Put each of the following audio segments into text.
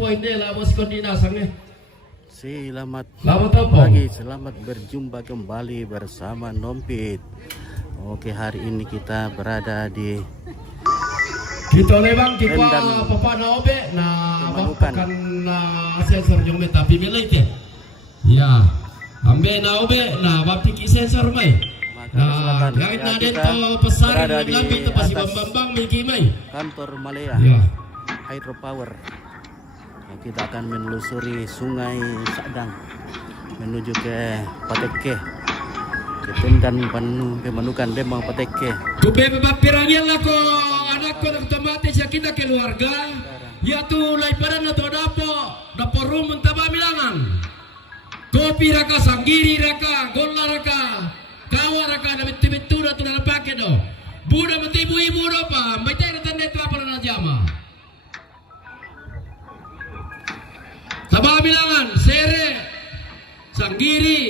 poin dia lah bos kondina sange. Selamat Selamat pagi, selamat berjumpa kembali bersama Nompit. Oke, hari ini kita berada di Kita lewang kita Rendang. papa na obe na Manukan. makan na sensor jong beta pimilai te. Ya. Ambe na obe na bapti ki sensor mai. Nah, Selatan. gawit na Ya, den kita to pasar berada na di lambi to pasi atas bambang migi mai. kantor Malaya Ya. Hydropower. Ya, kita akan menelusuri Sungai Sadang menuju ke Pateke. Ketendan Pemanukan Dembang Pateke. Kube bapirangnya lah ko anak ko otomatis ya kita keluarga. Ya tu lai pada na to dapo room taba milangan. Kopi raka sanggiri raka golla raka kawa raka na bitu na tu na pake do. Buda mati ibu do pa mai tay na tanda tu apa na jama. Taba milangan sere sanggiri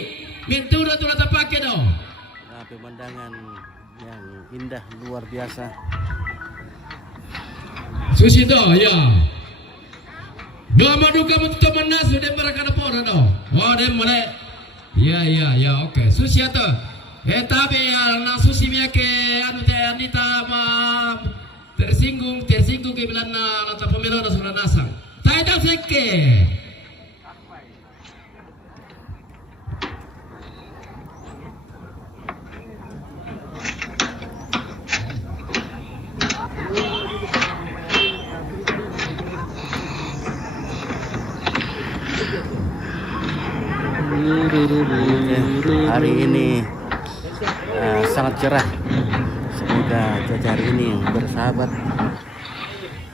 mintu na tu na pake do. Nah, pemandangan yang indah luar biasa. Susi do ya. Doa maduka betul teman nas sudah mereka dapur do. Oh dem mulai. Ya oke. Susi atau tapi na susi miake anu teh Anita ma tersinggung ke bilang na nata pemilu na surat nasang. Tai dah seke. Hari ini sangat cerah. Semoga cuaca hari ini bersahabat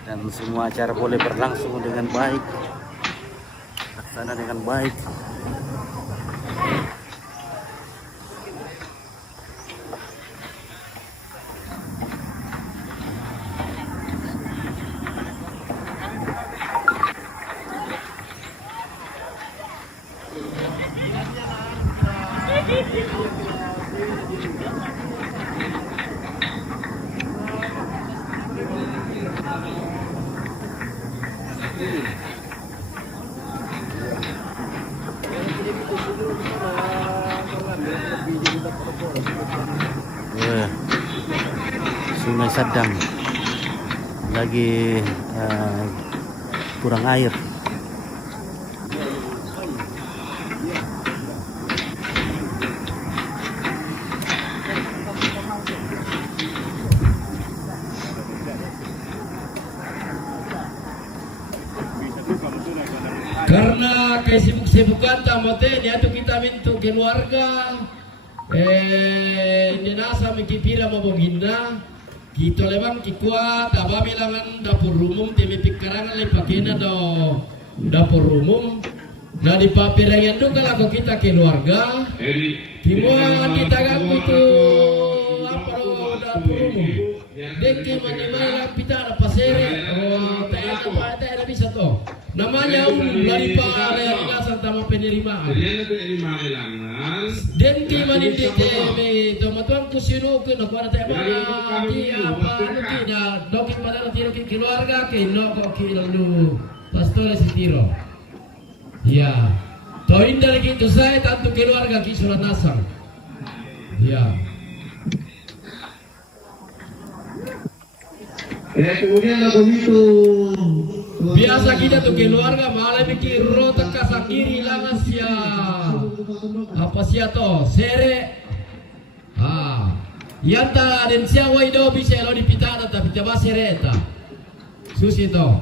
dan semua acara boleh berlangsung dengan baik, laksana dengan baik. Sungai Sadang lagi kurang air. Karena kesibuk-sibukan tamote dia tu kita minta keluarga dinasa mikipira maboginda kita lewang kikuat aba bilangan dapur umum temi pikarangan le pakena do dapur umum na di papirangan do kalau kita keluarga timuan ditagang itu apa do dapur umum deki manimai pita ada pasere oh tak ada bisa to namanya dari Pak sama penerimaan. Dan di mana di TV, teman-teman kusino ke nak ada tema di apa tidak dokter pada tiro keluarga ke no kok kilalu pastor sitiro. Ya, toin dari itu saya tentu keluarga ki surat nasang. Ya. Kemudian lagu itu biasa kita tuh keluarga malah mikir rota kasak kiri langan sia apa sia to sere yanta dan sia waido bisa lo dipitana tapi coba sereta susi to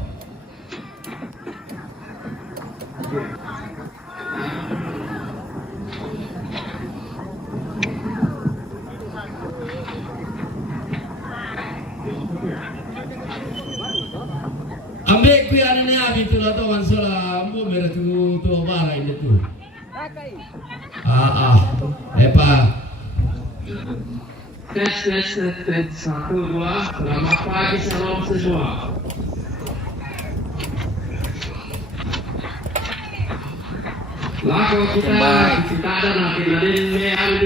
ambek ku yana ne abi tu la to wansola ambo mera tu to bara ini tu epa tes 1 2 selamat pagi salam semua. Lagu kita ada nanti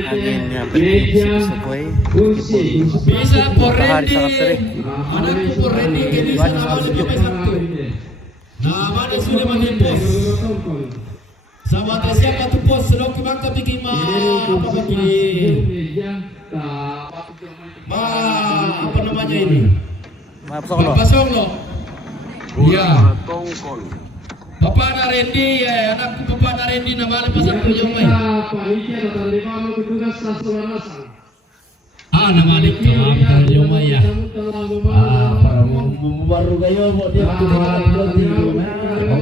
Anginnya bersesuai. bisa Matahari sangat porendi terik. anakku porendi ke di sana malam sampai Sabtu Mana sudah menempus. Sama siapa tu pos sedok kemang tapi kima apa begini. Apa namanya ini? Bapak Songlo. Iya. Bapak Narendi ya, anakku Bapak Narendi nama le pasang tuyong mai. Nama le tuyong mai ya. Baru kayo mo dia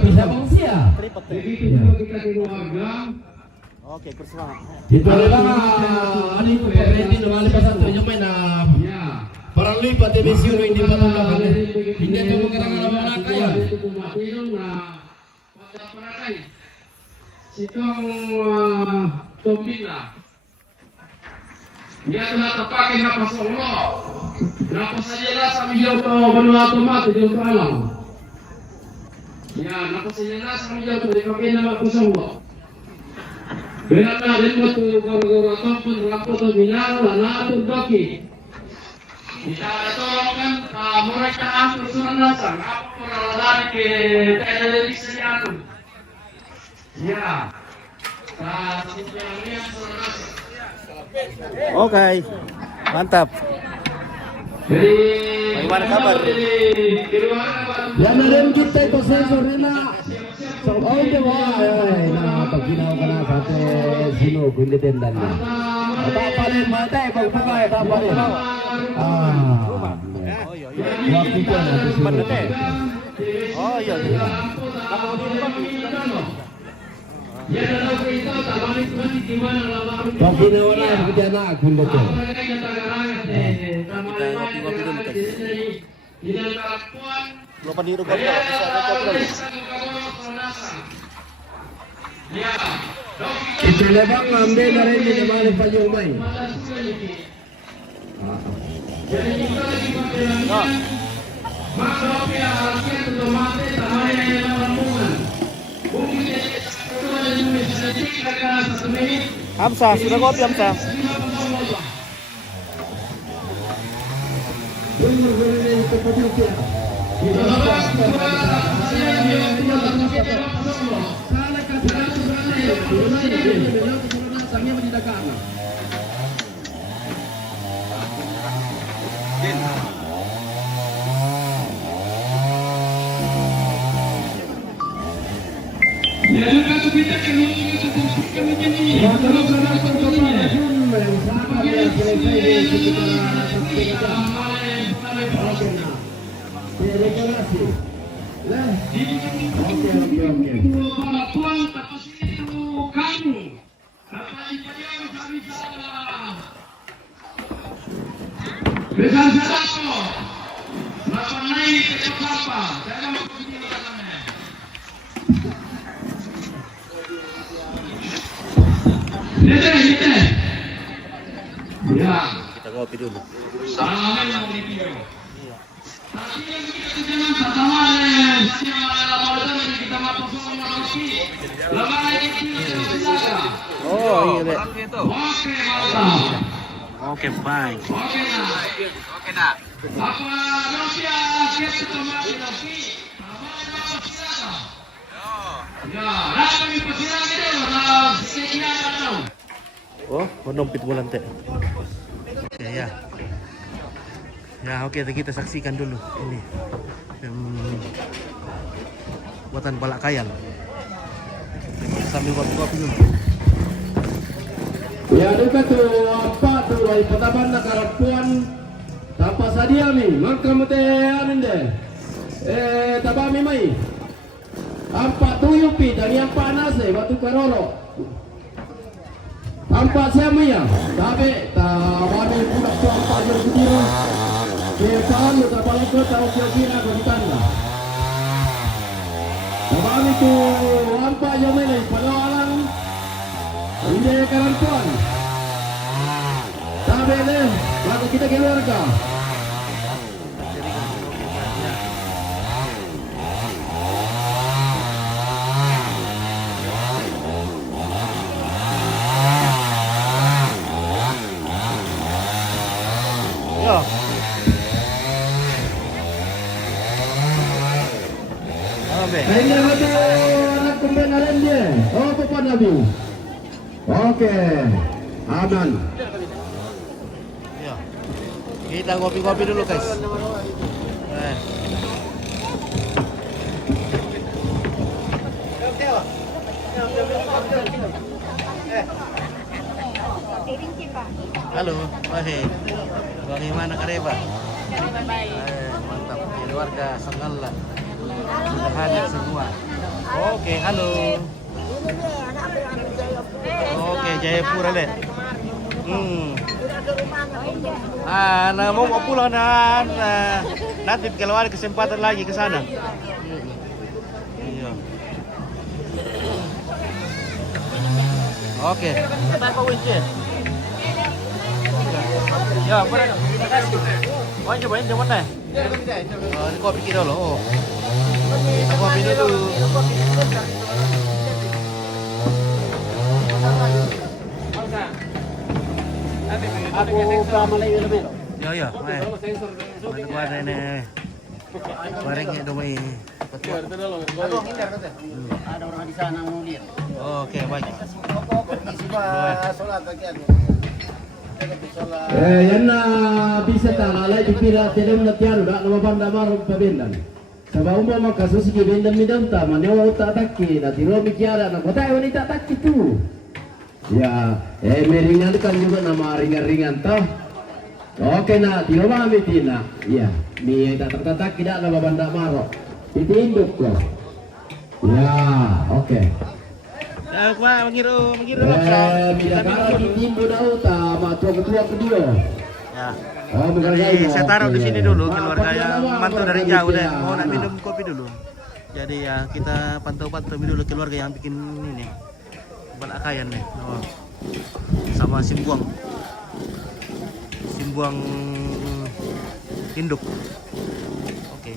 bisa bangsia. Oke, bersemangat. Itu adalah adik Bapak Narendi nama le pasang tuyong mai na. Parang lipat emisi ulo hindi patulakan. Hindi ito magkarangan ng mga kaya. Sitong Tombina. Dia telah terpakai napas Allah. Napas saja lah sambil jauh ke Vanuatu mati jauh ke alam. Ya, napas saja lah sambil jauh ke dipakai nama Allah. Berapa ada waktu guru-guru ataupun lapor Tombina lana atau baki. Kita tolongkan mereka atur sunanasan apa lari ke televisi aku. Ya. Oke, mantap. Bagaimana kabar? Yan na rin kita ito sensor na. Okay, wah, pagkinaw ka na sa sino, kundi tendan na. Tapalin, matay, pagpapay, tapalin. Waktu itu ada Oh iya. Pagi na wala ang kaya na kundi to. Lupa niru kami bisa rekod. Ito lebang ambil na rin din naman ang panyumay. Hamzah, sudah kopi Hamzah. Besar satu, berapa naik ke apa? Saya mau pergi ke sana. Nete. Ya. Kita kopi dulu. Sama yang video. Tapi yang kita jangan sama kita masuk semua lagi. Lama lagi kita bisa. Oh iya. Oke, mantap. Oke, baik. Oke nak. Apa Rusia siap kembali lagi? Ya, kami persilakan itu. Sekian Oh, menumpit bulan teh. Oke ya. Ya oke, kita saksikan dulu ini buatan balak kayal. Sambil kopi dulu. Ya duka tu apa tu ay pataban na karapuan tapa sadia mi magkamute aninde tabami mai ampa tuyupi dari ampa nase batu karoro ampa siapa ya tabe tabami punak tu ampa yang kutiro kesan tabalik ko tau kira ko ditanda tabami tu ampa yang mai padawalan ini karantuan. Tabe deh, lagu kita keluarga. Yo. Baik Nabi. Oke, aman. Ya. Kita ngopi-ngopi dulu guys. Halo, bagaimana Kareba? Mantap, keluarga Sangalla sudah hadir semua. Oke, halo. Oke, Jayapura le. Nah, mau pulang dan nanti kalau ada kesempatan lagi ke sana. Iya. Oke, tanpa winci. Ya, boleh. Mau cobain yang mana? Ini kopi kita loh. Kopi dulu. Aku kamali dulu. Ya. Mana ada ini. Barangnya domai. Ada orang di sana mau lihat. Oke, baik. Yan na bisa tangalay dipira telem na tiyan da no banda marong pabendan. Sa baumbo makasusi bendan midam ta manyo tatakki na tiro mikiara na kota wanita takki tu. Ya, meringan kan juga nama ringan-ringan toh. Oke na tiro mamitina. Ya, mi tatak tidak na banda maro. Ditinduk ko. Ya, oke. Mengiru Midakara ditimbu daw ta matua-tua kedua. Ya. Oh, Jadi saya taruh di sini dulu keluarga yang mantau dari jauh deh. Mau nak minum kopi dulu. Jadi ya kita pantau-pantau dulu keluarga yang bikin ini balakayan nih. Oh. Sama simbuang induk. Oke.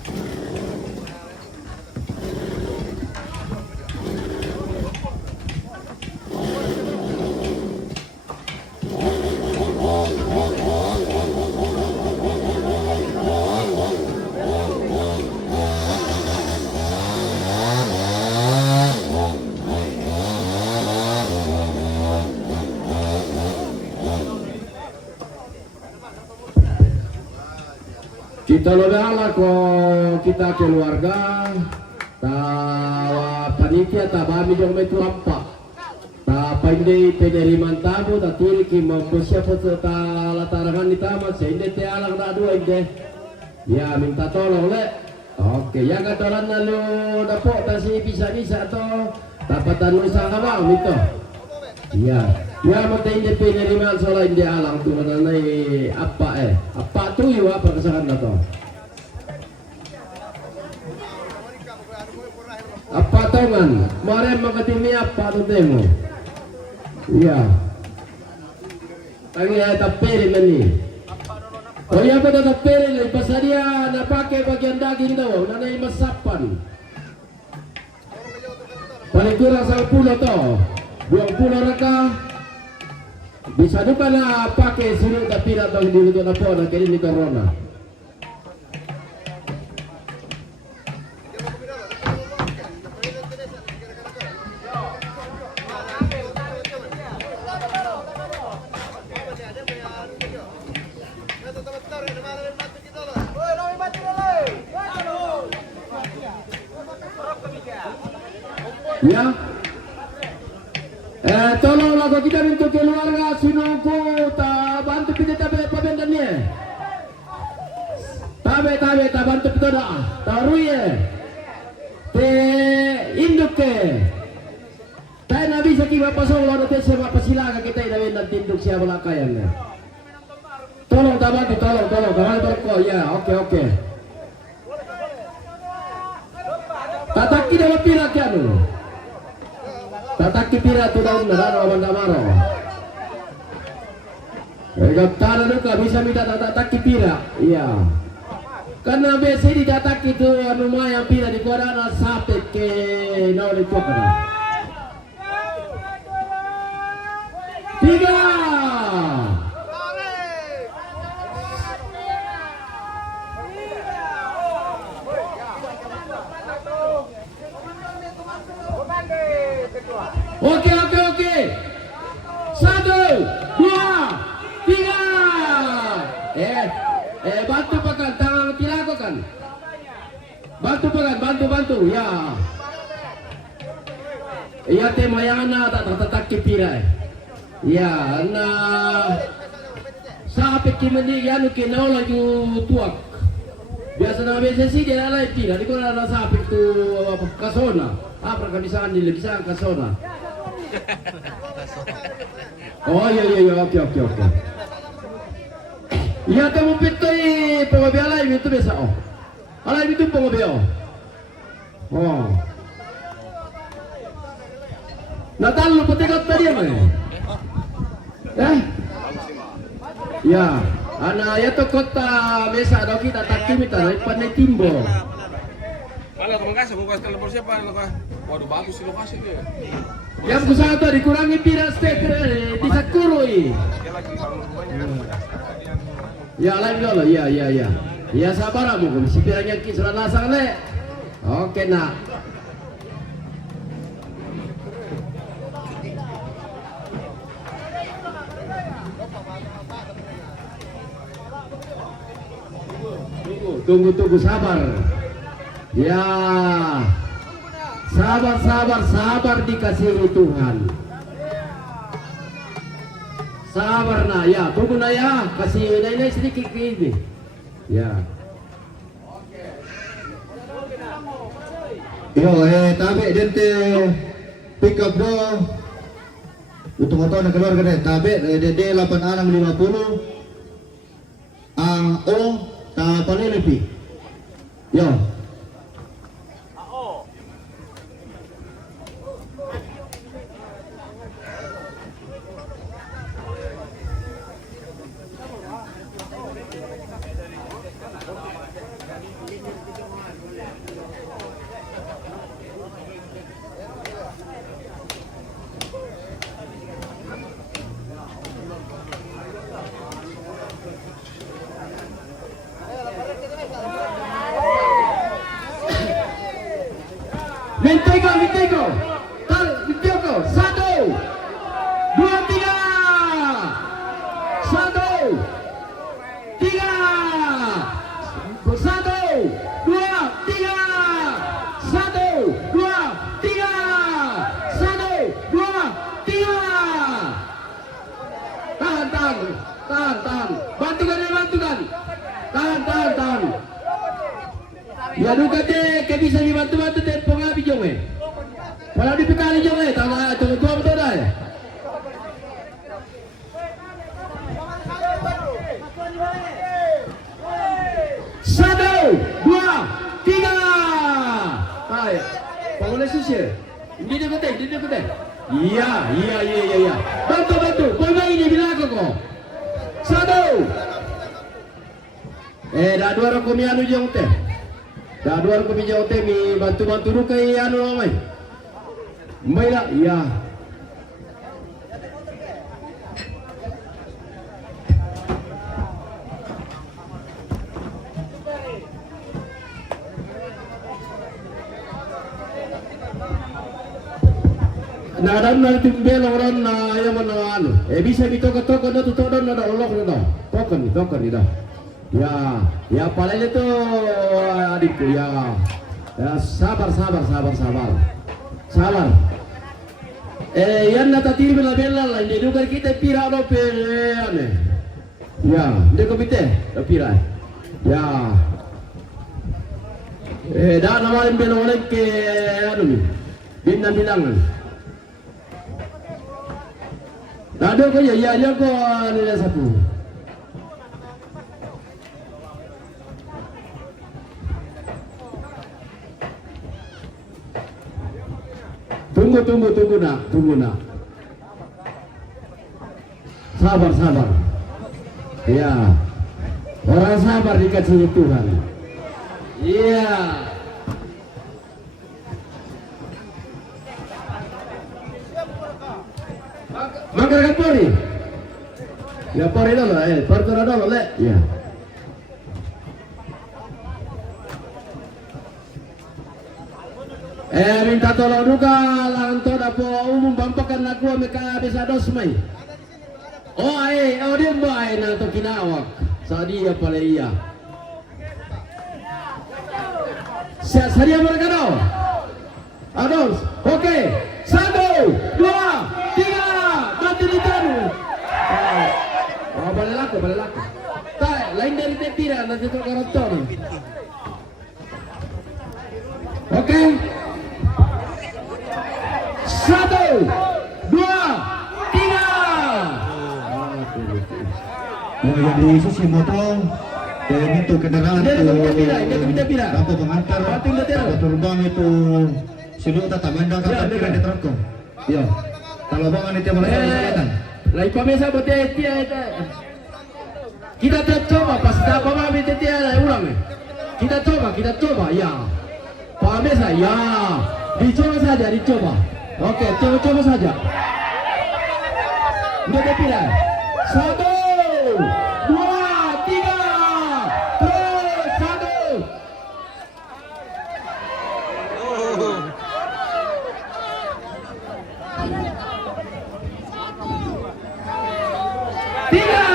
Kita lodala ko kita keluarga ta panitia ta bami jong metu apa ta pandai penerimaan tamu ta tiriki mempersiap ta latarangan di tamat sehingga te alang tak dua ide ya minta tolong le. Oke ya katolan lalu dapok ta si bisa atau tapatan usaha bang itu ya mata inde penerimaan soal inde alang tu mengenai apa tu ya apa kesahan dato apa tangan mare makatimi apa tu temo iya tangi ay tapere mani oh iya pada tapere le pasaria na pakai bagian daging daw nanay masapan paling kurang 10 to 20 raka bisa juga na pakai suruh tapi atau di itu apa nak kini di corona. Ya. Tolonglah kita untuk keluarga Sinuku ta bantu kita tabe pabendannya. Tabe ta bantu kita dah. Taruye. Te induke. Tai nabi sakiba pasol lo te sema pasilaga kita ida wendan tinduk siapa lakayan. Tolong ta bantu tolong kawan berko ya. Oke. Tataki dalam pirak ya nu. Tataki pira tu daun darah banda maro. Tanah duka bisa minta tataki pira, iya. Karena biasa di tataki itu rumah yang pira di kuadana sampai ke nawa di kuadana. 3. Oke. bantu ya. Iya tema yang na tak kipirai. Ya, na sampai kimeni yanu kenal lagi tuak. Biasa na BCC dia alai pira, di kona na sampai tu kasona. Apa kamisan di bisa kasona. Oh iya oke. Iya kamu pitoi pengobi alai itu biasa oh. Alai itu pengobi oh. Oh. Natal lu petekat tadi apa ya? Ya, anak ya to kota mesa do kita takimita pandai timbo. Kalau terima kasih bukan kalau persiapan apa? Waduh bagus sih lokasi dia. Yang kusata dikurangi pira step bisa kurui. Ya lagi dulu, ya. Ya sabar amu, si piranya kisah nasang le. Oke nak. Tunggu sabar. Ya. Sabar dikasihi Tuhan. Sabar na ya, tunggu na ya, kasih na sedikit ini. Ya. Yo, tabi dente pick up do. Untuk motor nak keluar kan tabi DD 8650. Ang O ta panelepi. Yo. Mintego. 1, 2, 3. 1, 2, 3. Bantukan. Tahan. Ya duka deh, ke bisa dibantu deh pengabi jong Kalau dipekali jong tunggu betul dah. 1, 2, 3. Baik. Pengulas susah. Ini dia kata. Iya. Bantu. Kau ini bilang kok. 1. Dah 2 orang kami anu jong teh. Dah 2 orang kami jong teh mi bantu dulu ke anu mai. Baiklah, iya. Nadam nanti belong ron na yang mana anu. Bisa ditoko na tutodon na olok na dah. Token ni dah. Ya paling itu adikku ya. Ya sabar. Yan natatir bela lah. Ini juga kita pira lo ane. Ya, dia komite lo pira. Ya. Dah nawarin belong oleh ke anu ni. Bilangan. Ada ko ya ko nila satu. Tunggu nak. Sabar. Ya. Orang sabar dikasih Tuhan. Iya. Makan pori. Ya pori dulu, perkara dulu le. Ya. Minta tolong juga lanto dapo umum bampakan aku mereka bisa dosmai. Dia baik nanto kinawak. Sadia pale iya. Sadia mereka dong. Aduh, oke. 1, 2, 3. Mati di tanu. Oh, balik laku. Tak, lain dari tidak nanti itu karakter. Oke. 1, 2, 3. Oh, yang di sisi motor dan itu kendaraan Dia itu kebida pira. lampu pengantar Batin dia tiara. terbang itu sudah tak mandang Ya, kan dia kira kan. di trukku. Iya. Kalau bangan itu mulai selatan. Lai pamesa bote tia eta. Kita coba pas dah pamami tia ulang. Kita coba ya. Pamesa ya. Dicoba. Oke, coba saja. Dia pilih. 1, 2, 3. Terus 1. Tiga,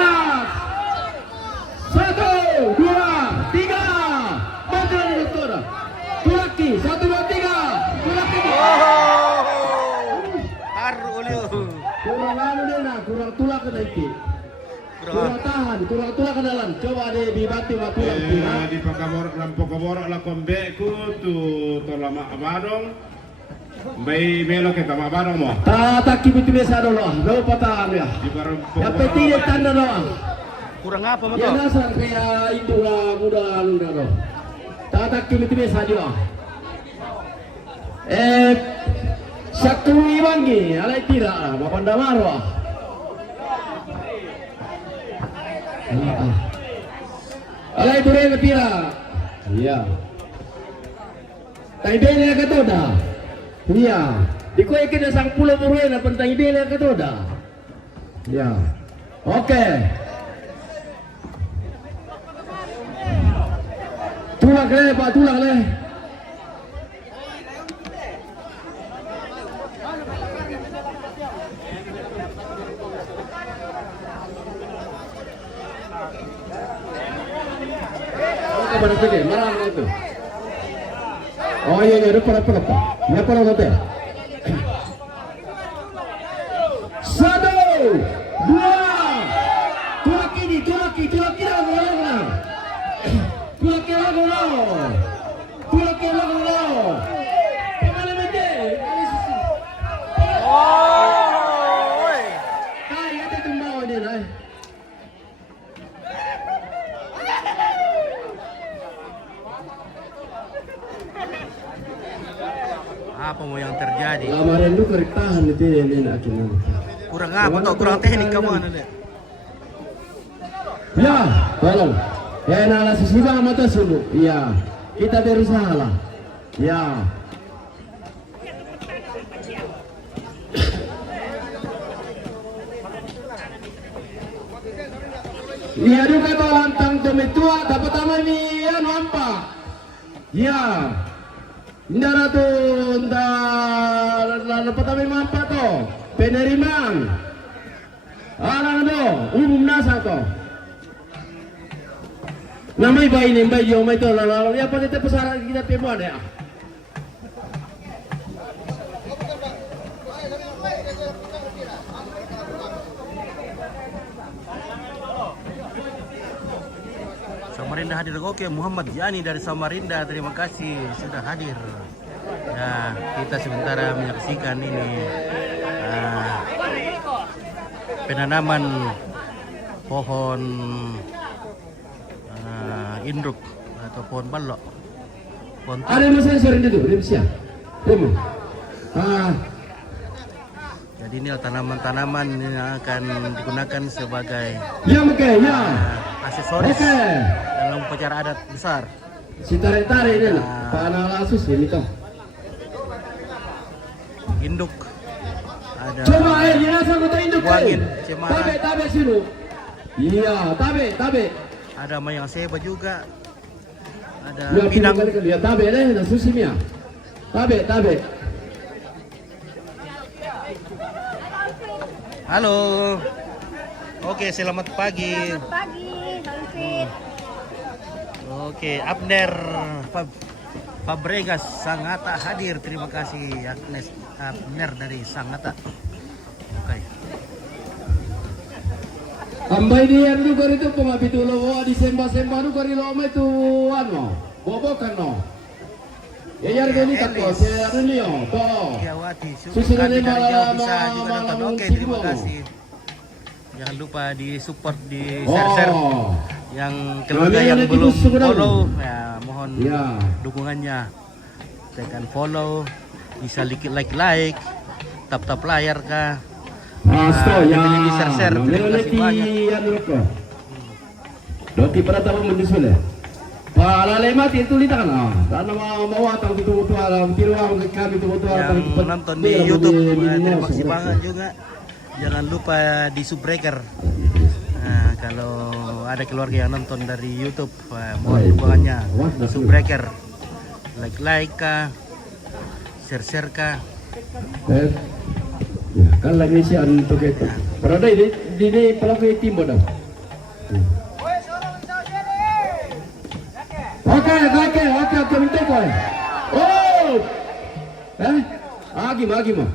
1, 2, 3. Bantu lagi dokter. Tulaki 1, 2, 3. Tulaki. Haru ulio. Kurang anu dia nak, kurang tulak ke naiki. Kurang tahan, kurang tulak ke dalam. Coba deh bibati waktu yang Ya, di pakaborok lah kombeku tu lama abadong. Bay melo kita abadong mo. Tak kibitu biasa dulu. Lo patah ya. Di barang Yang penting dia tanda doang. Kurang apa mo Ya to? nasar kayak itu lah muda doh. Tak kibitu biasa juga. Sakui bangi, alai tidak lah, mapanda marwah. Alai dure ke tira. Iya. Tai bele ke toda. Iya. Dikoy kena sang pulau burue na pentai bele ke toda. Iya. Oke. Tulak le. Pada sini, marah itu. Oh iya, depan. Ya pada nanti. 1, 2. Tulaki dah orang. Tulaki lagu. Kemana mete? Kai ada tumbau dia lah. Apa mau yang terjadi? Lamaran itu kerek tahan itu yang nak kena. Kurang apa to? Kurang teknik kamu anu deh. Ya, tolong. Ya, nala sisiba mata sulu. Ya, kita berusaha lah. Ya. Iya juga to lantang tumitua dapat taman ni ya nampak. Ya. Ndara tu dapat taman mampak to. Penerimaan. Alang do, umum nasa to. Namai bayi ni bayi yang mai to lalu ya pada pesara kita pemuan ya. Samarinda hadir. Oke, Muhammad Yani dari Samarinda, terima kasih sudah hadir. Ya, kita sementara menyaksikan ini penanaman pohon induk atau pohon balok. Ada mesin sering itu, dia siap. Temu. Jadi ini tanaman-tanaman yang akan digunakan sebagai Ya oke, ya. aksesoris Oke. dalam upacara adat besar. Si tarik-tarik ini lah. Panah lasus ini toh. Induk ada. Coba ya sama tu induk. Wangin, cemara. Tabe sini. Iya, tabe. Ada mayang seba juga. Ada Ya pinang. kali ya tabe deh, dah susi mia. Tabe. Halo. Oke, selamat pagi. Selamat pagi, Bang Fit. Oke, Abner Fabregas Sangatta hadir. Terima kasih Agnes Abner dari Sangatta. Oke. Ambay diyan lugar itu pengabitulo di sembah-sembah lugar di loma itu ano, bobokan no. Ya gini kan kok, saya ano niyo, to. Kiawati Susunod kami ni dari jauh bisa malam juga nonton. malam Oke, terima siguro. kasih. Jangan lupa di support di share Oh. yang keluarga Kami yang lagi belum tusuk daw. follow ya mohon Ya. dukungannya. Tekan follow, bisa like, tap layar kah. Asto ya. Dibeli di share-share. Terima kasih Meliti banyak. ano ko. Doti para tawo mendisule. Para lemat itu lita kan. Karena mau atang tutu alam tiruang kami tutu Yang nonton di YouTube terima kasih banget juga. Jangan lupa di Subbreaker. Nah, kalau ada keluarga yang nonton dari YouTube, mohon dukungannya di Subbreaker. Like kah, share kah. Ya, kan lagi si untuk itu. Berada di pelaku timbo dah. Oke, minta kau. Oh, gimana?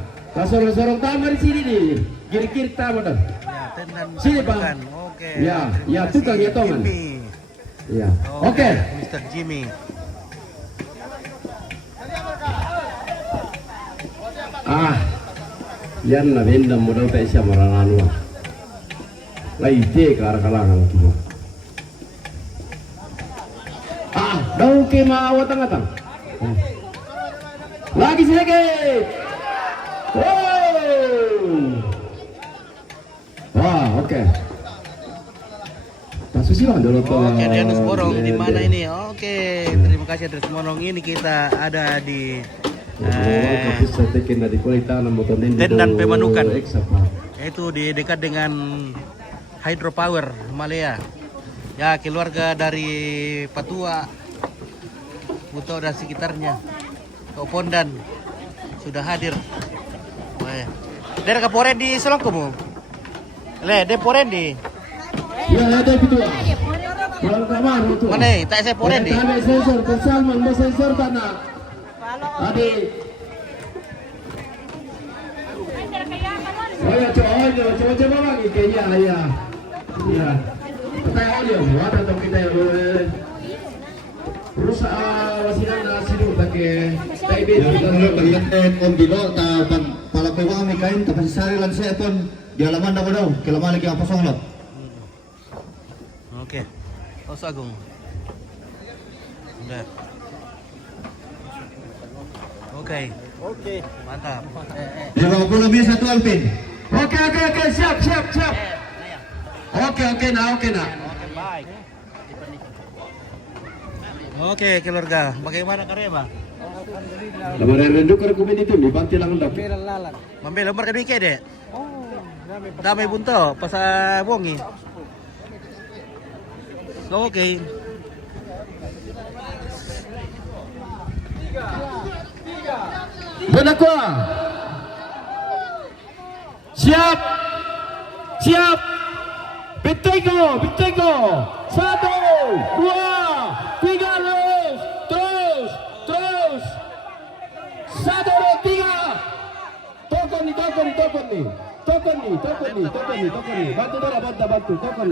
Sorong tamar di sini nih. Kiri tamar dah. Ya, tendan Sini, Bang. bukan. Oke. Ya, terima tukang kasih, ya, Toman. Jimmy. Ya, oke. Mr. Jimmy. Yan na benda modal tak siya marananu. Laite ke arah kalangan tu. Daw ke maawa tang-tang. Lagi sedikit. Wah, oke. Susilang dulu tuh. Oke, Adrianus Morong di mana ini? Oke, terima kasih Adrianus Morong. Ini kita ada di Tendan Pemanukan. Itu di dekat dengan Hydropower Malaya. Ya, keluarga dari Patua, Buto dan sekitarnya. Pondan sudah hadir. Wah. Dari Kaporen di Selongkomu. De Poren di. Ya, ada gitu. Pulang kamar itu. Mana? Tak saya Poren di. Ada sensor, Salman, sensor tanah. Adik. Oh ya, coba lagi kayaknya ya. Iya. Kita audio, ada tuh kita terus wasilan nasi dulu pakai TB. Kalau bagian Om Dino tapan pala ko kami kain tapos sari lang sa ipon. Di alaman ako daw, kailangan lagi ang pasong lot. Oke. Tos Agung. Udah. Oke. Mantap. Di bawah ko lang sa 12 pin. Oke, siap. Oke nak. Baik. Oke, keluarga. Bagaimana Karema? Lamaran rendu kar kumin itu di banti lang dak. Mambil lembar kedua ke dek? Damai bunto pas bongi. Oke. Benakwa. Siap. Bitego. 1, 2, 3 terus. 1, 2, 3. Tokon nih. Bantu. Tokon.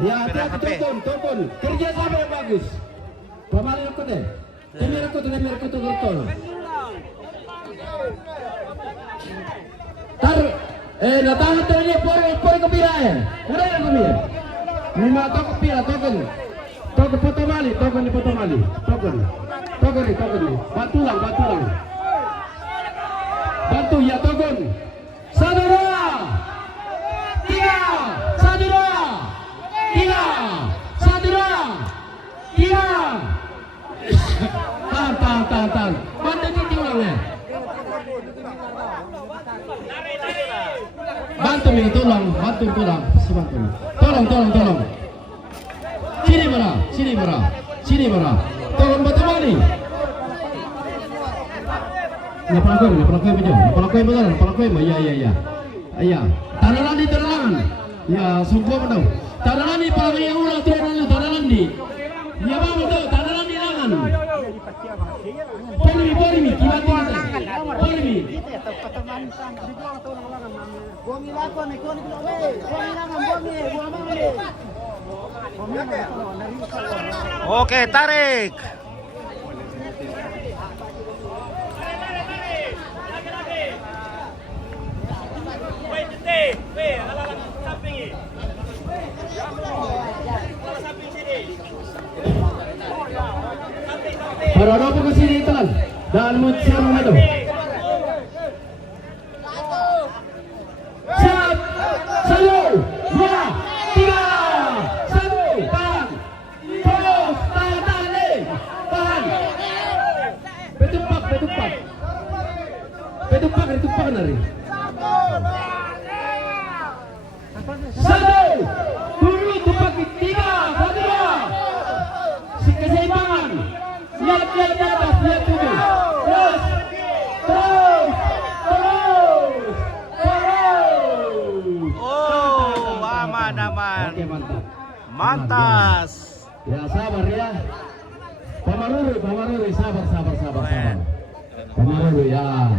Ya, hati-hati tokon. Kerja sama yang bagus. Pamali aku deh. Timir aku tuh betul. Natahan tanya por kepira ya. Mana yang kami? Lima toko pira tokon. Tokon di foto mali. Tokon nih. Batulang. Bantu ya tokon. 1, 2, 3. Tahan. Bantu titik ulangnya. Bantu tolong. Tolong. Sini mana. Tolong bantu mali. Napalakoi betul. Iya. Tanalan di. Ya, sungguh betul. Tanalan di palakoi yang ulang tanalan di. Ya bang betul, tanalan di langan. Polimi, gimana kita? Polimi. Oke, tarik. Para apa ke sini telan? Dan mau siapa itu? Siap, satu, dua, tiga, satu, tahan, terus, tahan, tahan. Betupak nari. Satu, dulu tupak tiga, kedua, keseimbangan. Lihat di atas, lihat dulu. Terus. Oh, aman. Oke, mantap. Mantas. Ya, sabar ya. Pamaruri, sabar. Pamaruri ya.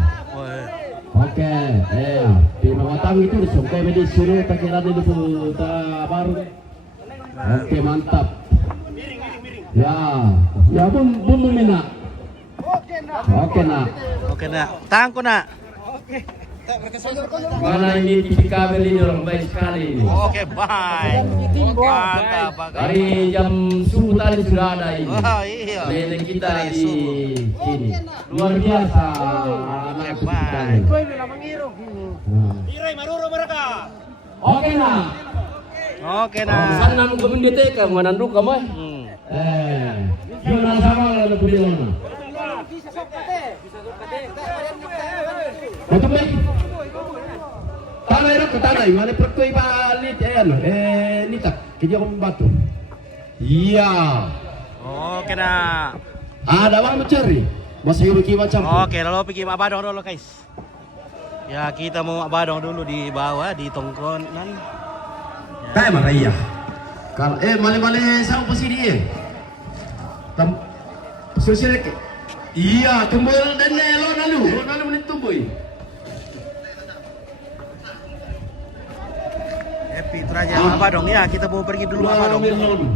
Oke, Pino Matang itu disongkai di suruh takira di baru. Oke, mantap. Ya bum mina. Oke nak. Tahan ko na. Mana ini TV kabel ini orang baik sekali ini. Oke, bye. Mantap. Dari jam subuh tadi sudah ada ini. Wah, iya. Lele kita di sini. Luar biasa. Anak Bye. Oke nak. Oke na. Sana nunggu mendete ka manandu kamu. Gimana sama kalau beli mana? Betul baik. Tanah itu ke tanah, mana perkoi balik nitak, kerja batu. Iya. Oke na. Ada bang mencari, masih rugi macam. Oke, lalu pergi abadong dulu guys. Ya, kita mau abadong dulu di bawah di tongkonan. Tahu mana iya? Kalau male sama posisi dia. Sosial ke? Iya, tumbul dan lalu menit tumbuh. Happy itu aja abadong ya, kita mau pergi dulu abadong. Betul.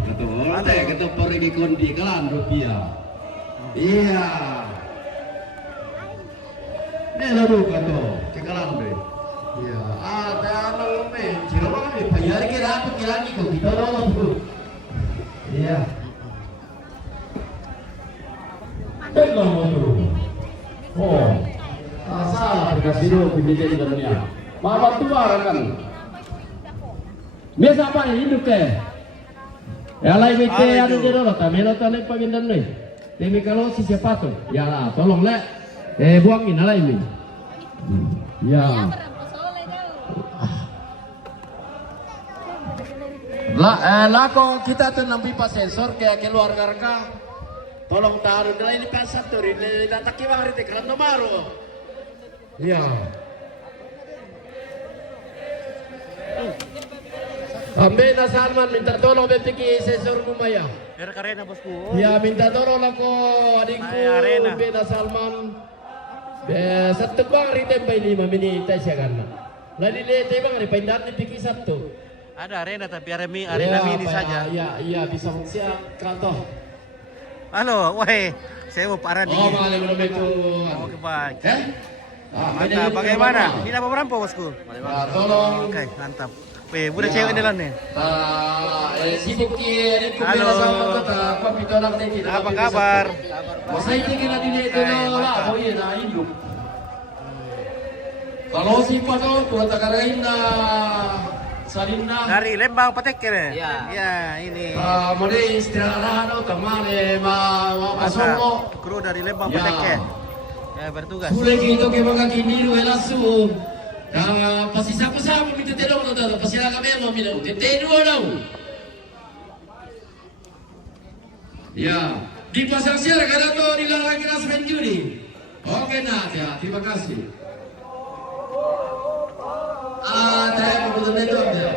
Ada kita pergi di kondi kalan rupiah. Iya. Ini lalu kata cekalan deh. Iya. Ada anak men, siapa ni? Bayar kita apa lagi kau kita orang tu. Iya. Belum tu. Oh. Asal kasih dulu pinjam di dunia. Mama tua kan. Biasa apa ni hidup ke? Ya lain bete ada di dalam. Tapi lo tak lepas pinjam ni. Demi kalau si siapa tu? Ya lah, tolong le. Buangin lah ini. Ya. Lako kita tu nampi pas sensor kayak keluar garka. Tolong taruh nilai ini pas satu ini tak kira hari tekan nomor. Ya. Ambil Salman minta tolong bepiki sensor Mumaya. Biar karena bosku. Ya minta tolong aku adikku Bena Salman. Satu bang ritem bay 5 menit saya kan. Lalu lete bang ripendan dipiki satu. Ada arena tapi arena mini saja. Iya bisa siap kantor. Halo, woi, saya mau parah di. Oh, boleh belum itu. Oke, baik. Mantap, bagaimana? Ini apa merampok bosku? Tolong. Oke, mantap. Weh, budak cewek ini lah nih. Sibuk ki, halo. Apa kabar? Masa ini kena dilihat dulu lah, oh iya, nah hidup. Kalau si Pado, tuan takarain na Salinda. Dari Lembang Patek ya? Ya, ini. Mari istirahat atau kemana? Masuk. Kru dari Lembang Patek ya? Ya, bertugas. Sudah gitu ke bangga kini lu langsung. Pasti siapa minta tolong tuh, pasti lah kami mau minta dulu dong. Ya, di pasar siar kada tuh dilarang keras main judi. Oke nak ya, terima kasih. Saya kebetulan itu ambil.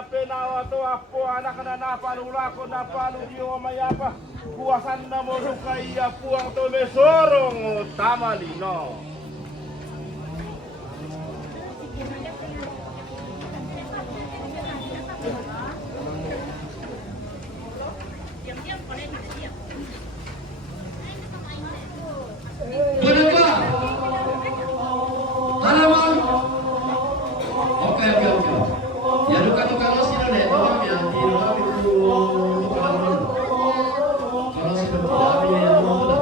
na penawa to apo anak na napalulako na paludio mayapa kuwasan na mo kaya puang to mesorong tamalino. Kenapa? Halaman. Oke. Ya duka lo sih deh, tolong ya di dalam itu halaman. Kalau sih tidak ya mau.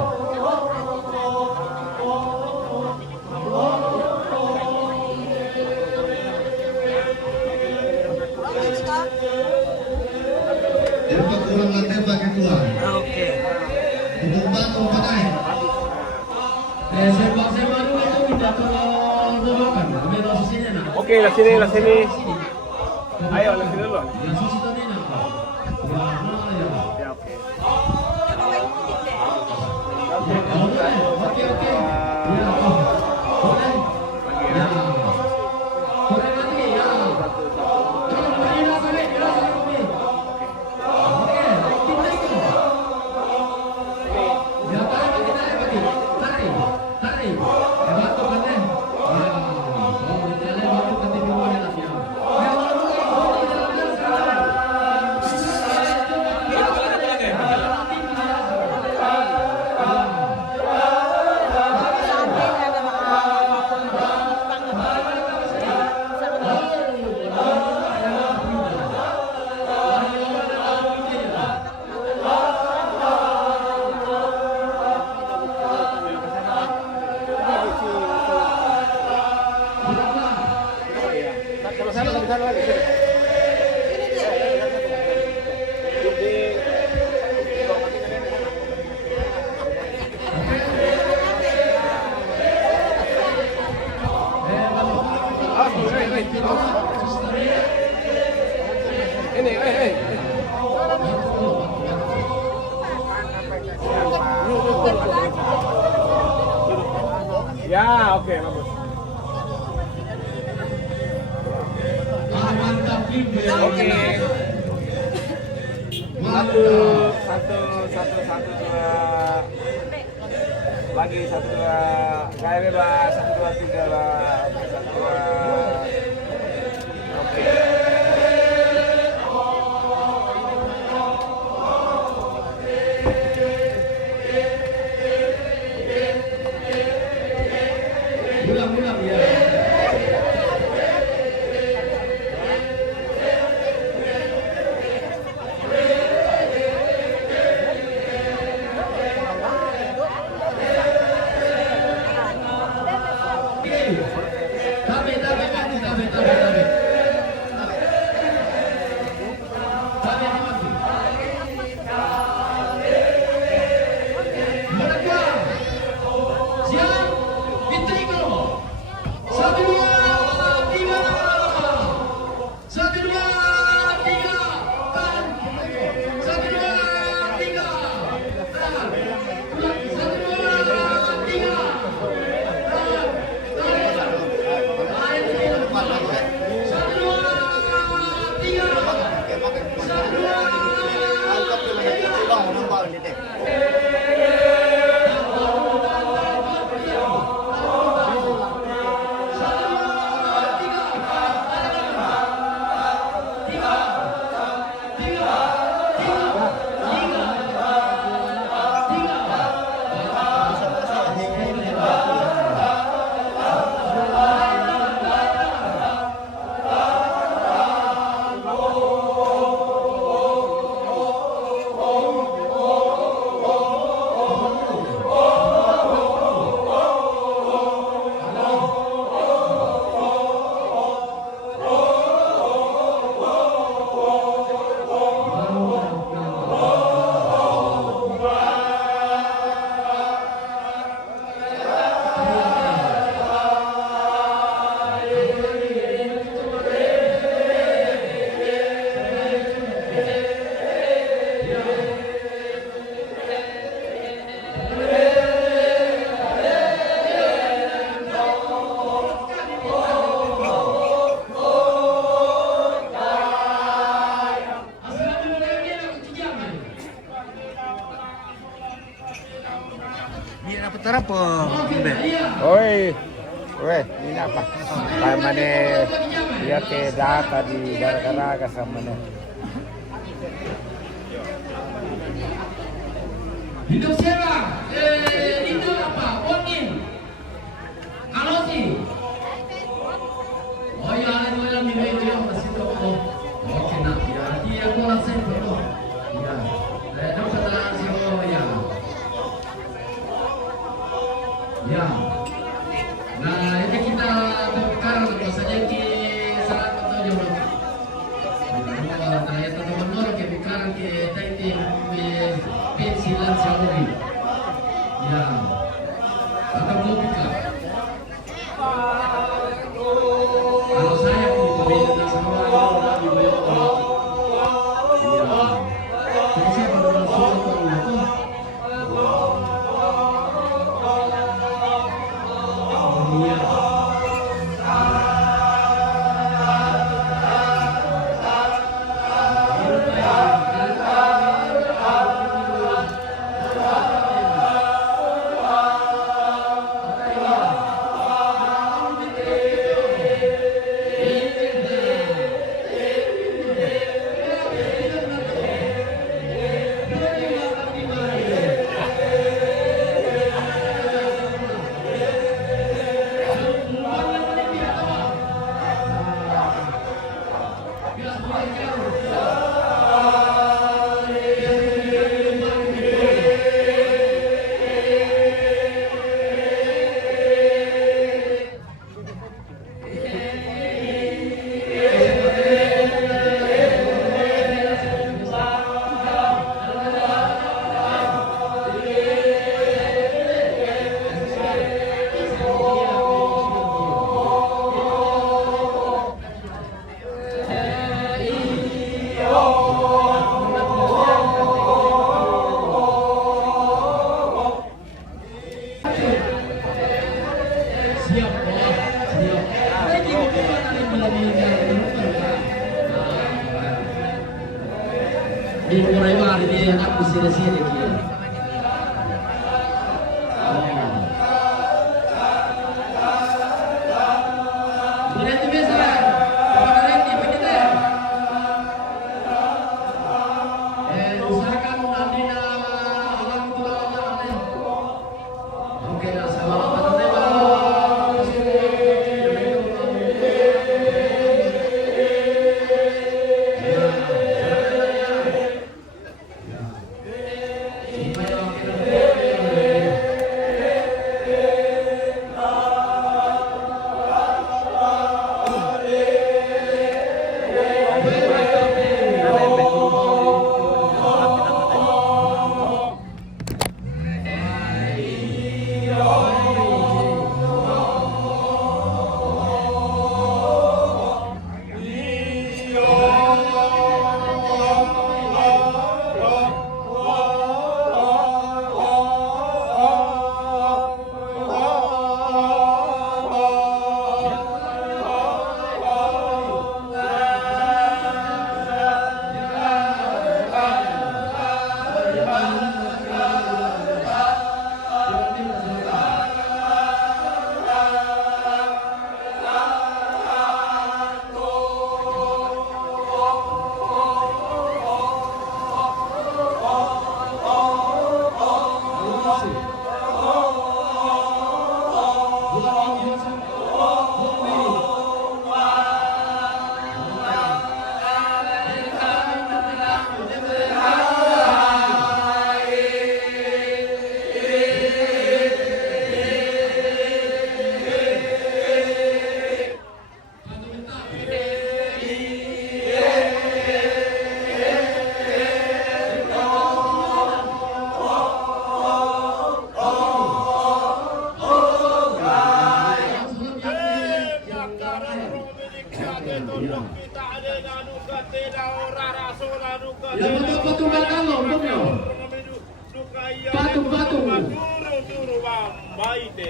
Tembak kurang lah tembak kedua. Oke. Untuk batu pakai. Sepak dulu itu tidak terlalu makan. Kami tahu sisinya nak. Oke, lah sini. Ayo, lah sini dulu. Yang sisi tadi nak. Ya. Ya, oke. Oke. Ya. Boleh. Ya. Boleh lagi ya. Kalau begini sampai kopi. Oke, kita itu. Ya, tarik. Bantu kan deh. Ya. Oh, jalan bantu kan di bawah ya. Ya, Ya, oke, bagus. mantap juga. Oke. Satu, dua. Lagi 1, 2. Gaya bebas 1, 2, 3 lah. 1, 2. Oke. Ulang ya. Tapi. Ambe. Oi, weh, ini apa? Kayak mana dia ke data di gara-gara sama mana? Hidup siapa? Itu apa? Onin. Halo sih. Oh iya, ada dua yang minum itu yang masih tahu. Oke, nah, ya, dia aku langsung dulu. Ya, dok kata siapa ya? Ya. Nah, ini kita berkar bahasanya di saat atau jam nah, ya teman-teman ke berkar ke tadi pensilan siapa ya, atau logika. Kalau saya berbeda sama orang lebih banyak orang. Iya. Jadi saya pada langsung itu. Iya. Siap, Pak. Siap. Jadi bagaimana nih di mulai hari ini aku sini-sini dia. Berarti biasa. Pada nanti begitu. Usahakan nanti orang tuanya ada. Oke, dah sama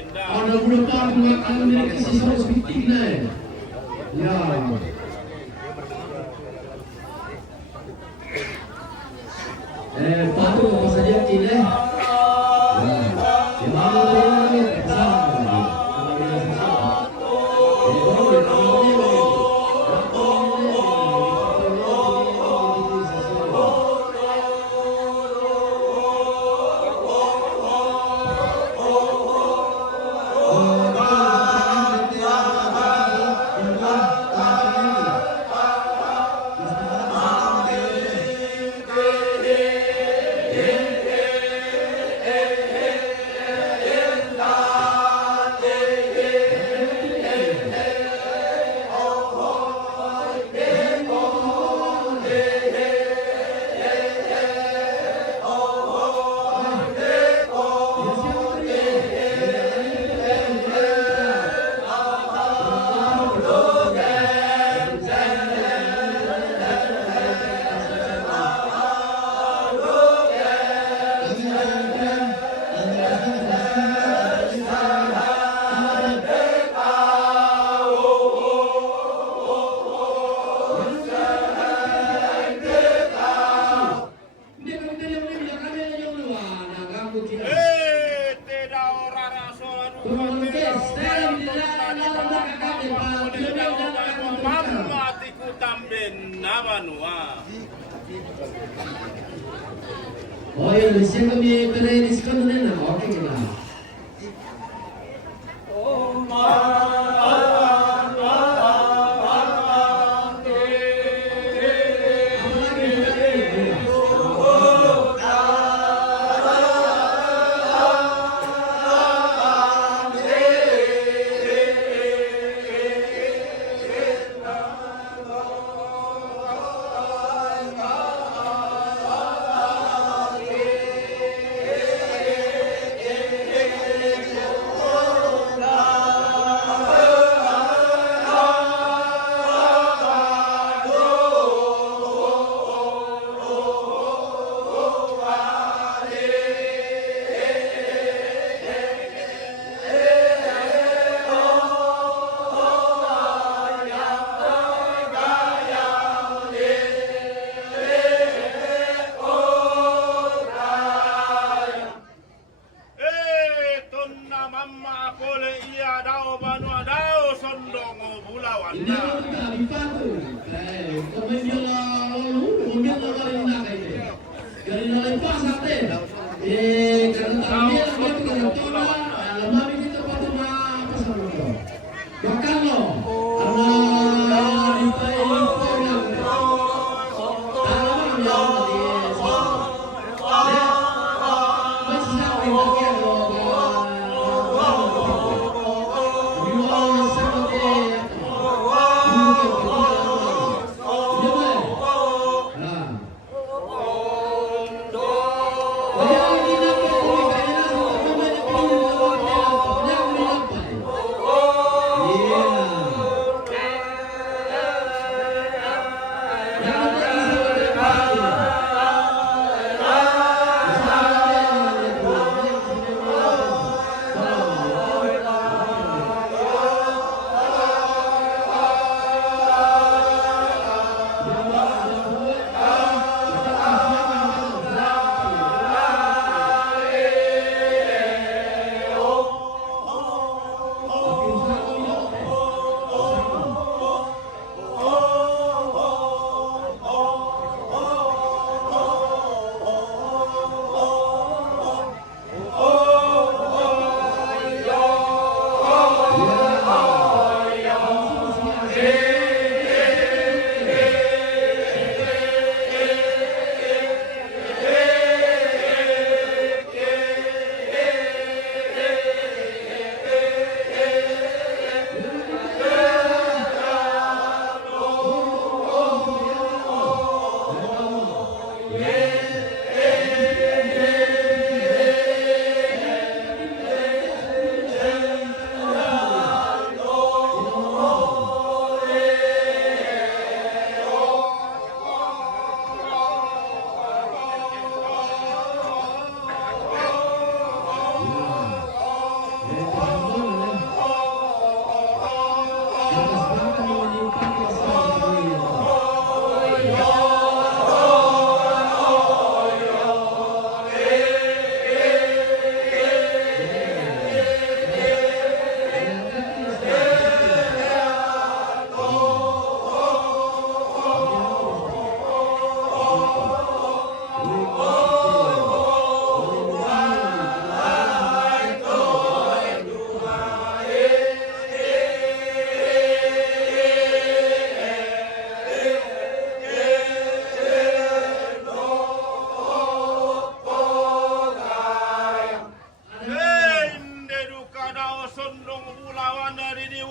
Ada beberapa buat memiliki sisa sedikitnya. Ya. Patuh apa saja tidak. Gimana Pamatiku tamben namanua. Oh iya, di sini kami keren diskon nih, oke kita.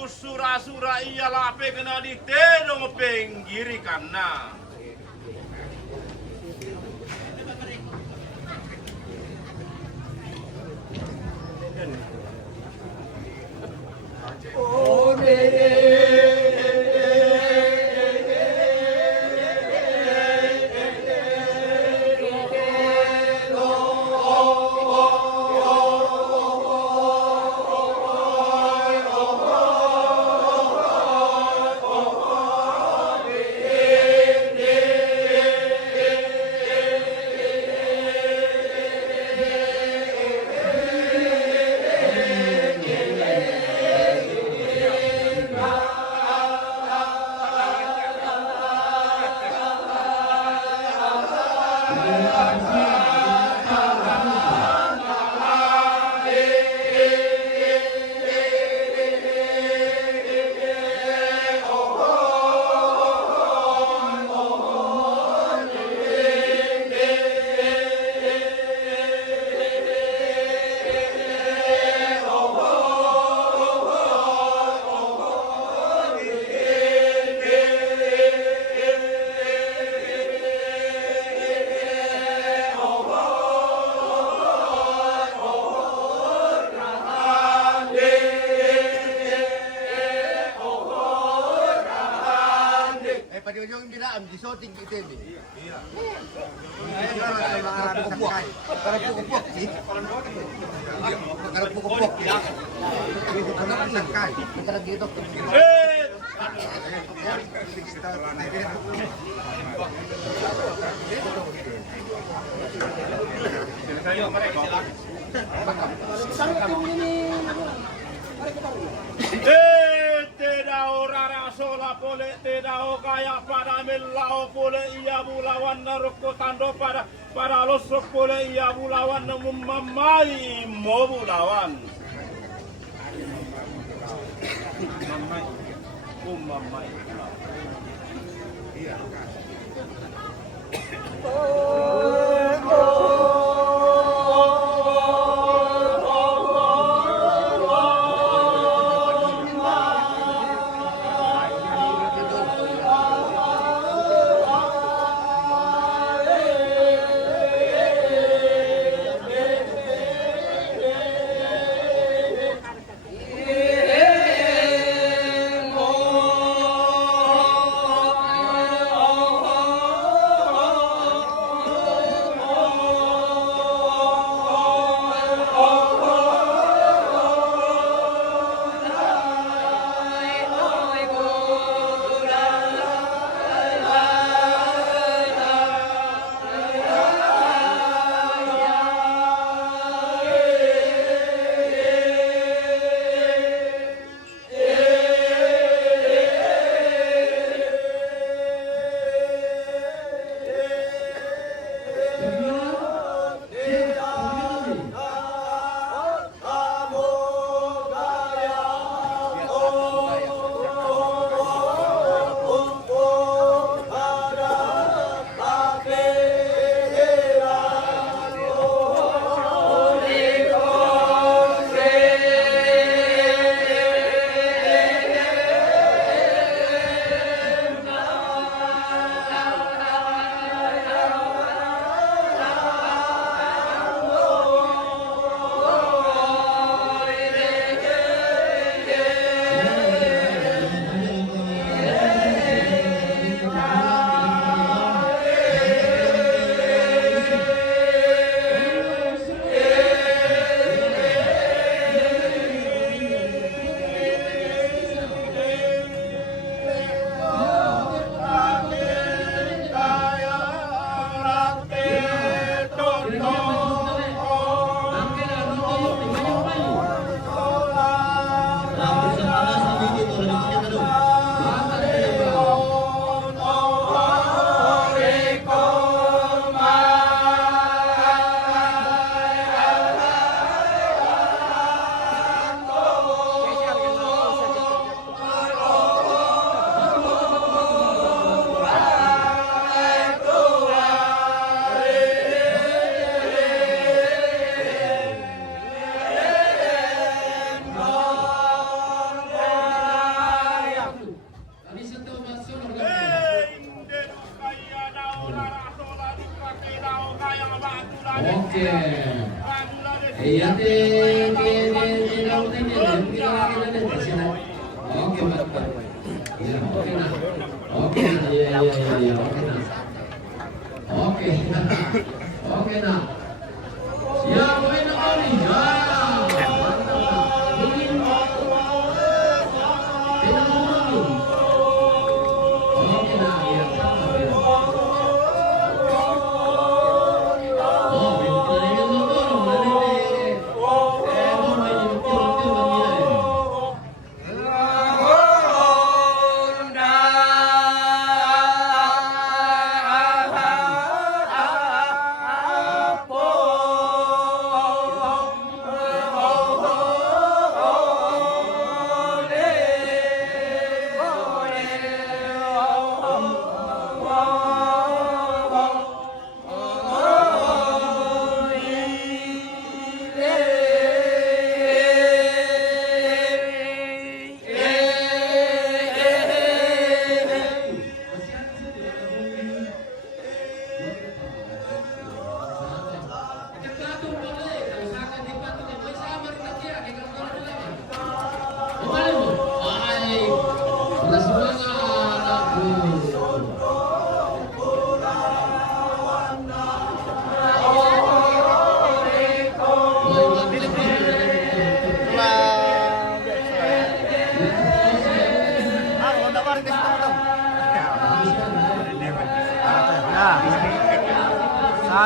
Sura-sura iya lape kena ditedong penggiri kana. yung bilaan, di shooting itin. Tidak rara sola pole, tidak kaya pada melao pole ia bulawan naroko tando pada losok pole ia bulawan memamai mau bulawan. Mamai. Oke. Iya deh, oke mantap. Ya, oke nah. Oke nah, iya, oke nah. Oke. Oke nah. Siap, main kali. Ya.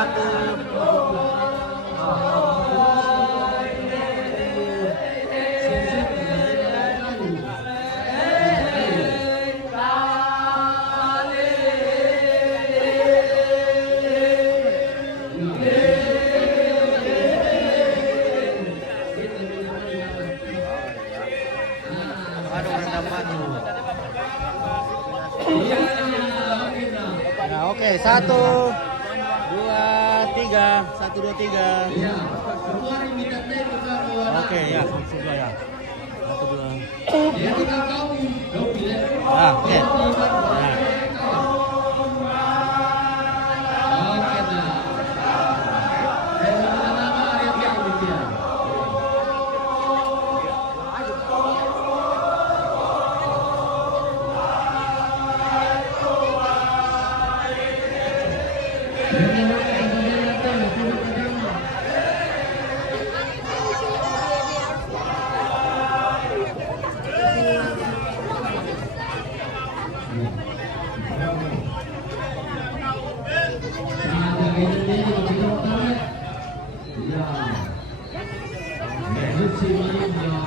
satu. Aduh, rendam madu. Nah, oke, 1, 2, 3, 1, 2, 3. Oke, ya, sudah ya. 1, 2. Ah, oke. Nah.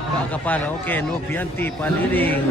Pak Kepala, oke, Novianti Paliling.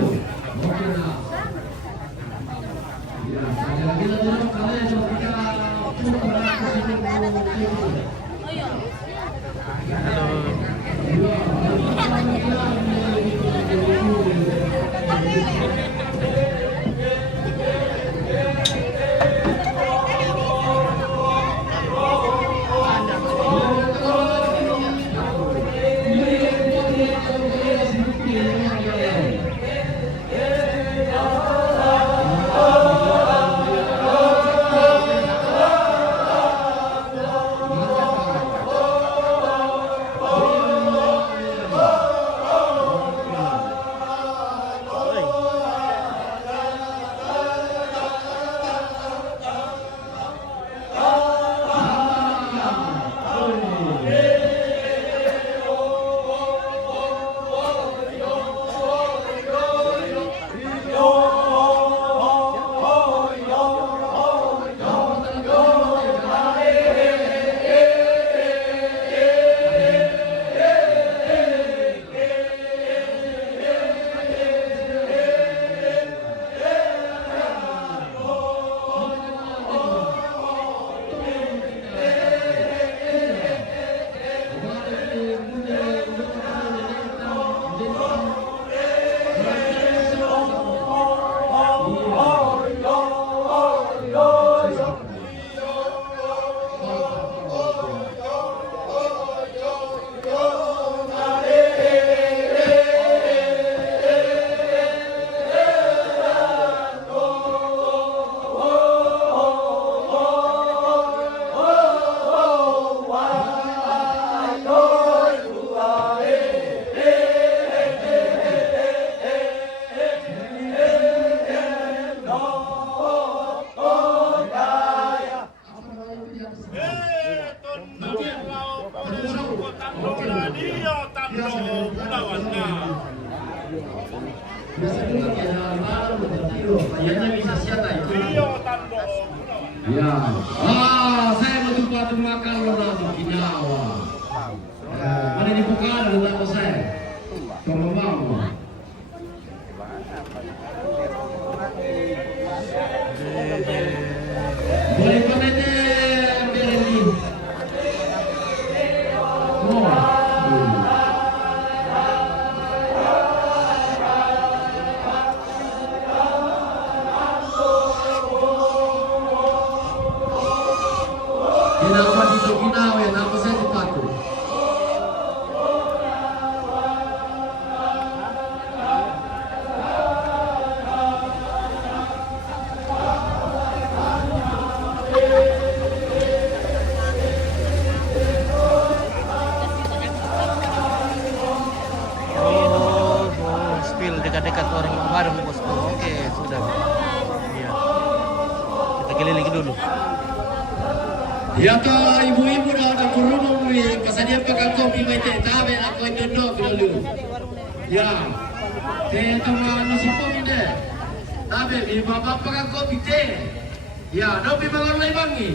Ya, saya mau jumpa makan orang Okinawa. Mana dibuka ada nama saya? Kalau mau. Boleh komentar Berlin. Kenapa di Okinawa ya? Kenapa saya dipakai? Dekat-dekat orang warung bosku. Oke, sudah. Iya. Kita keliling dulu. Ya toh ibu-ibu dah ada kurung ni pasadia pakai kopi macam tabe aku jodoh dulu. Ya. Teh tu mana si kopi deh. Tabe di bapa pakai kopi teh. Ya, dopi bangun lagi bangi.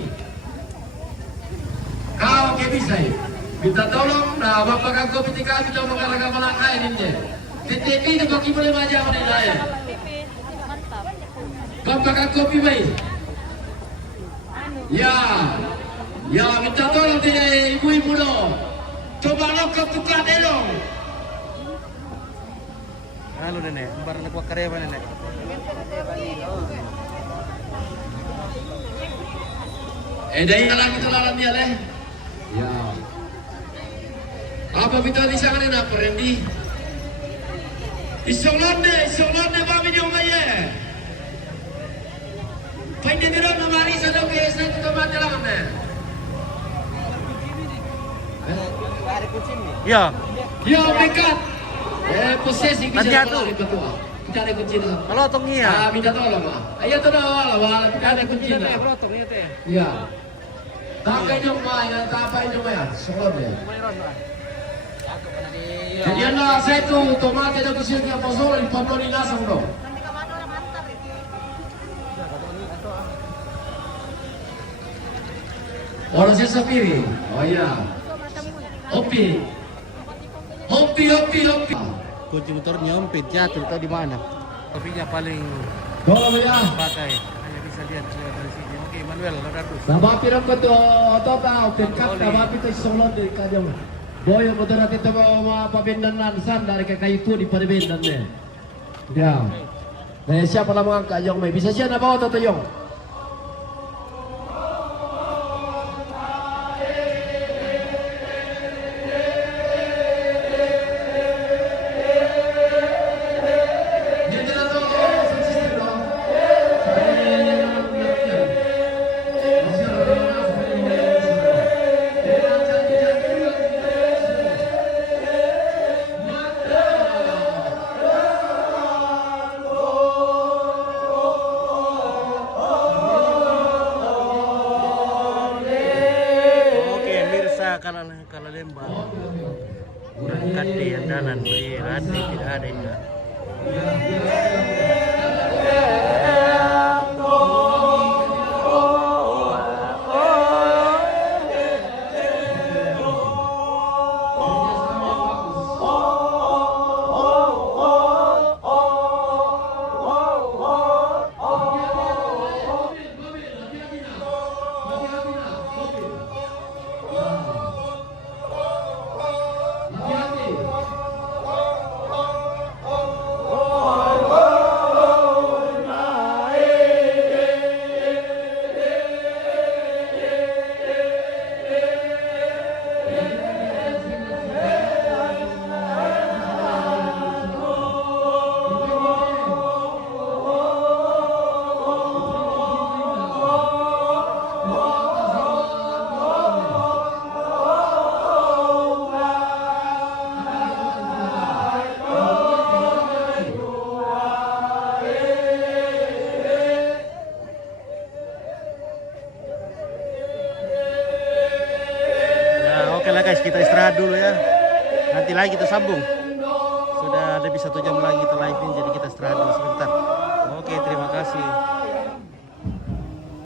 pakai bisa ya. Minta tolong, nah bapak kagok ketika kita mengarahkan melangkah ini. TTP itu bagi boleh macam mana lain. Bapak kagok pibai. Ya, ya minta tolong tidak ibu-ibu dong. Coba lokap tukar dong. Halo nenek, barang nak karya apa nenek? Dari alam itu lalat dia leh. Ya. Apa kita di sana nak perendi? Isolande babi dia umaya. Pende dia nak mari sana ke sana tu tempat jalan mana? Ya, Ya dekat. Posesi kita Hati-hati. ketua. Kita ada kunci tu. kalau tong iya. Minta tolong ah. Ayo tu dah wala kita ada kunci dah. Tong iya teh. Ya. Tak kau maya, tak apa yang maya. Semua dia. Jadi anda saya tu otomatis ada kunci yang pasal di Pablo ni nasang tu. Orang saya sapiri. Oh ya. Hopi. Kunci motor nyompet jatuh tahu di mana. Topinya paling Kalau ya. pakai. Hanya bisa lihat dari sini. Oke, Manuel, Lagartus. Nabapi lang ko to, dekat nabapi to isolon dari kanyang. Boyo mo natin ito mga pabindan san dari kakayuto di pabindan niya. Ya. Dahil siya pala mga kanyang may bisa siya na ba o tatayong? Oke, Mirsa kalau Lembang. Kati andalan berarti tidak ada indah. Oke lah guys, kita istirahat dulu ya. Nanti lagi kita sambung. Sudah lebih 1 jam lagi kita live-in, jadi kita istirahat dulu sebentar.